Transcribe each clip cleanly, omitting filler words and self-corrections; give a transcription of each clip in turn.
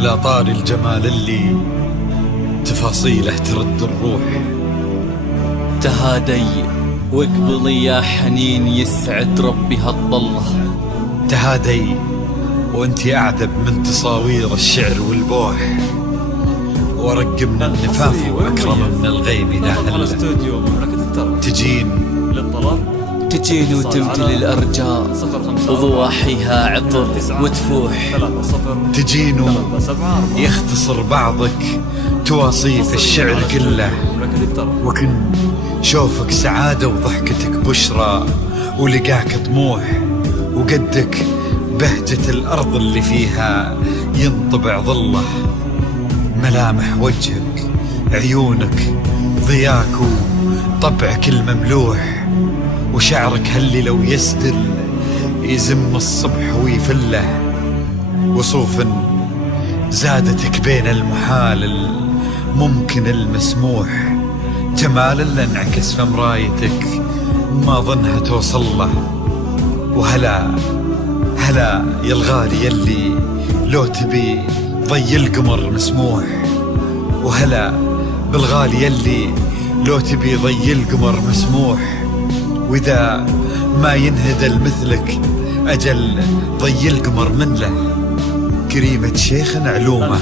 على طار الجمال اللي تفاصيله ترد الروح. تهادي واقبلي يا حنين، يسعد ربي هالطلة. تهادي وانتي أعذب من تصاوير الشعر والبوح، ورق من النفاف وأكرم من الغيم إذا هله. تجين وتمتلي الأرجاء وضواحيها عطر وتفوح. تجين يختصر بعضك تواصيف الشعر كله، وكن شوفك سعادة وضحكتك بشرى ولقاك طموح، وقدك بهجة الأرض اللي فيها ينطبع ظله. ملامح وجهك عيونك ضياك وطبعك المملوح، وشعرك هاللي لو يسدل يزم الصبح ويفله. وصوف زادتك بين المحال الممكن المسموح، جمال اللي انعكس في مرايتك ما ظنها توصل له. وهلا هلا يا الغالي يلي لو تبي ضي القمر مسموح، وهلا بالغالي يلي لو تبي ضي القمر مسموح. وإذا ما ينهدل مثلك أجل ضي القمر من له. كريمة شيخ علومه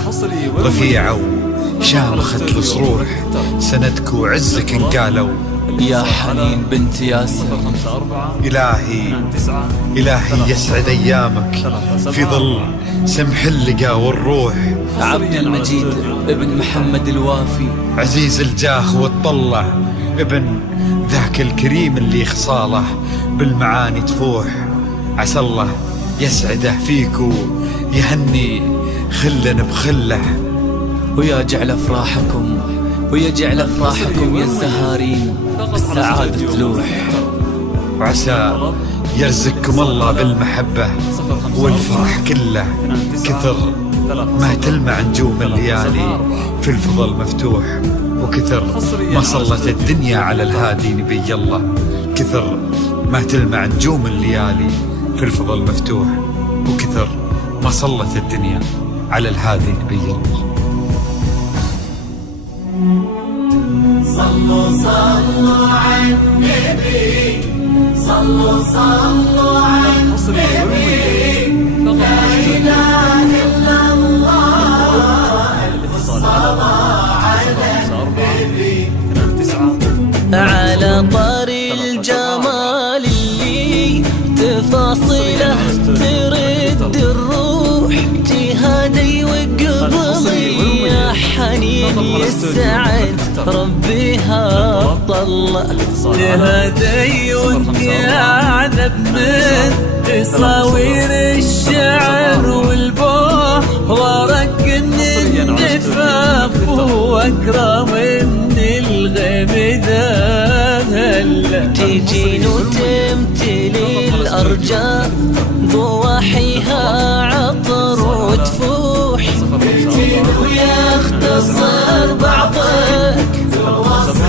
رفيعة وشامخة الصروح، سندك وعزك انقالوا. يا حنين بنت ياسر، إلهي يسعد أيامك في ظل سمح اللقا والروح. عبد المجيد ابن محمد الوافي، عزيز الجاه والطلة ابن ذاك الكريم اللي خصاله بالمعاني تفوح. عسى الله يسعده فيك ويهني خلا بخله. ويا جعل أفراحكم يا الزهارين بالسعادة تلوح. وعسى يرزقكم الله بالمحبة والفرح كله، كثر ما تلمع نجوم الليالي في الفضل مفتوح. وكثر ما صلت الدنيا على الهادي نبي الله، كثر ما تلمع نجوم الليالي في الفضل مفتوح. وكثر ما صلت الدنيا على الهادي نبي الله. صلوا على النبي، صلوا على النبي، لا إله إلا الله، ألف صلاة على النبي. على طار الجمال اللي تفاصيله ترد الروح. تهادي وقبلي يا حنين، يسعد ربي هالطلة. تهادي وانتي أعذب من تصاوير الشعر والبوح، ورق من النفاف وأكرم من الغيم ذا هلا. تجين وتمتلي الأرجاء ضواحيها عطر وتفوح. تجين ويختصر بعضك توصف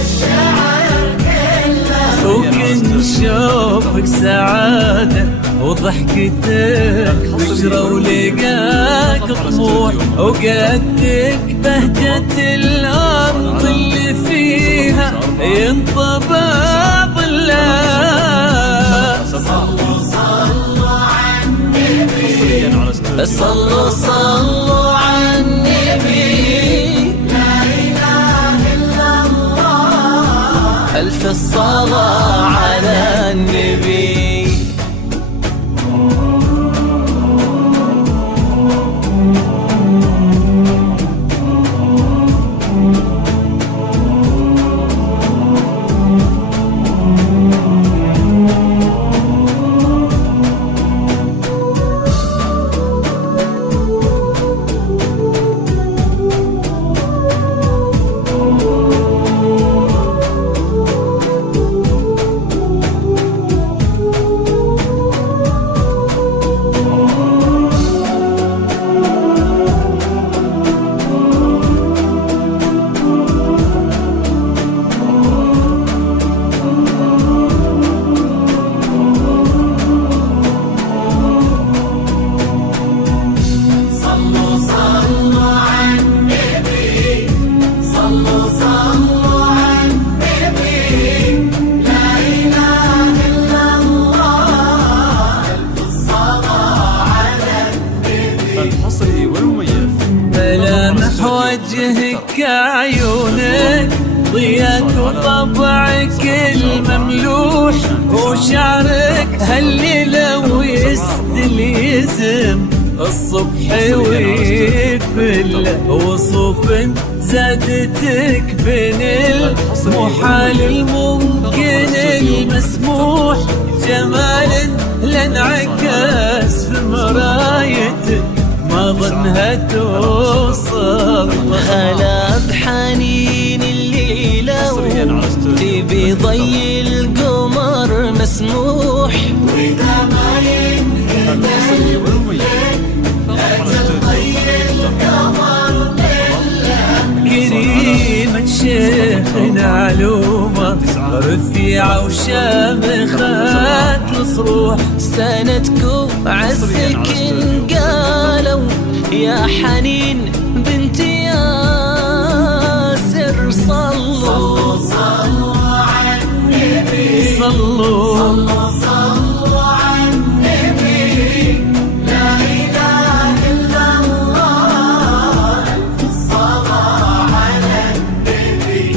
الشعر كله، وكن شوفك سعادة وضحكتك بشرى ولقاك طموح، وقدك بهجة الأرض اللي فيها ينطبع ظلها. صلوا على النبي، صلوا على النبي، لا إله إلا الله، ألف الصلاة على النبي. ضياك وطبعك المملوح وشعرك هالليلة ويسدل يزم الصبح ويفل وصوف زادتك بين المحال الممكن المسموح جمال لانعكس في مرايتك ما ظنها توصل هلا بحنين الليلة تبي ضي القمر مسموح وإذا ما ينهدى كريمة شيخنا علومة رفيعة وشامخات الصروح سندكو عالسكن قالوا يا حنين بنت ياسر صلوا صلوا على النبي صلوا صلوا على النبي لا إله إلا الله الصلاة على النبي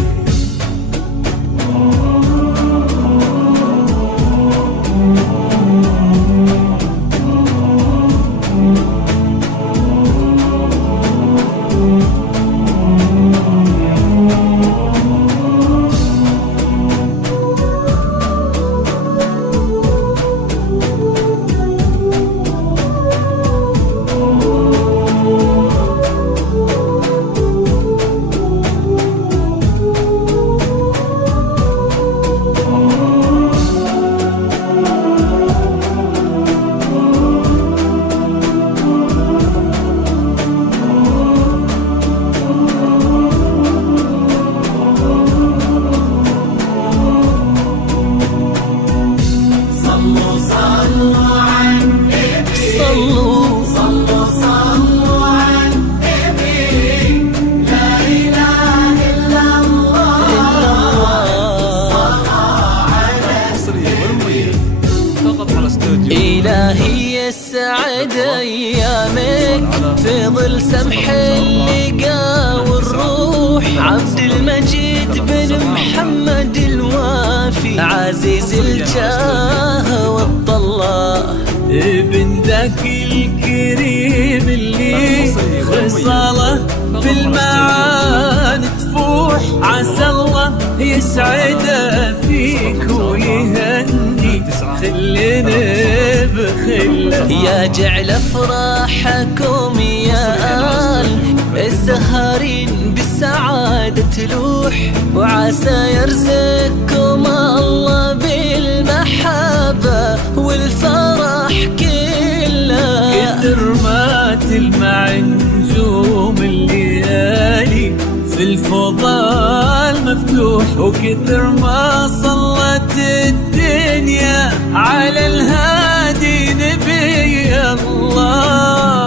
إلهي يسعد أيامك في ظل سمح اللقا والروح عبد المجيد بن محمد الوافي عزيز الجاه والطلاء ابن ذاك الكريم اللي خصاله في المعاني تفوح عسى الله يسعده فيك ويهني خلينا بخله يا جعل افراحكم يا آل الزهارين بالسعادة تلوح وعسى يرزقكم الله بالمحبة والفرح كله كتر ما تلمع نجوم الليالي في الفضاء المفتوح وكثر ما صلت الدنيا على الهادي نبي الله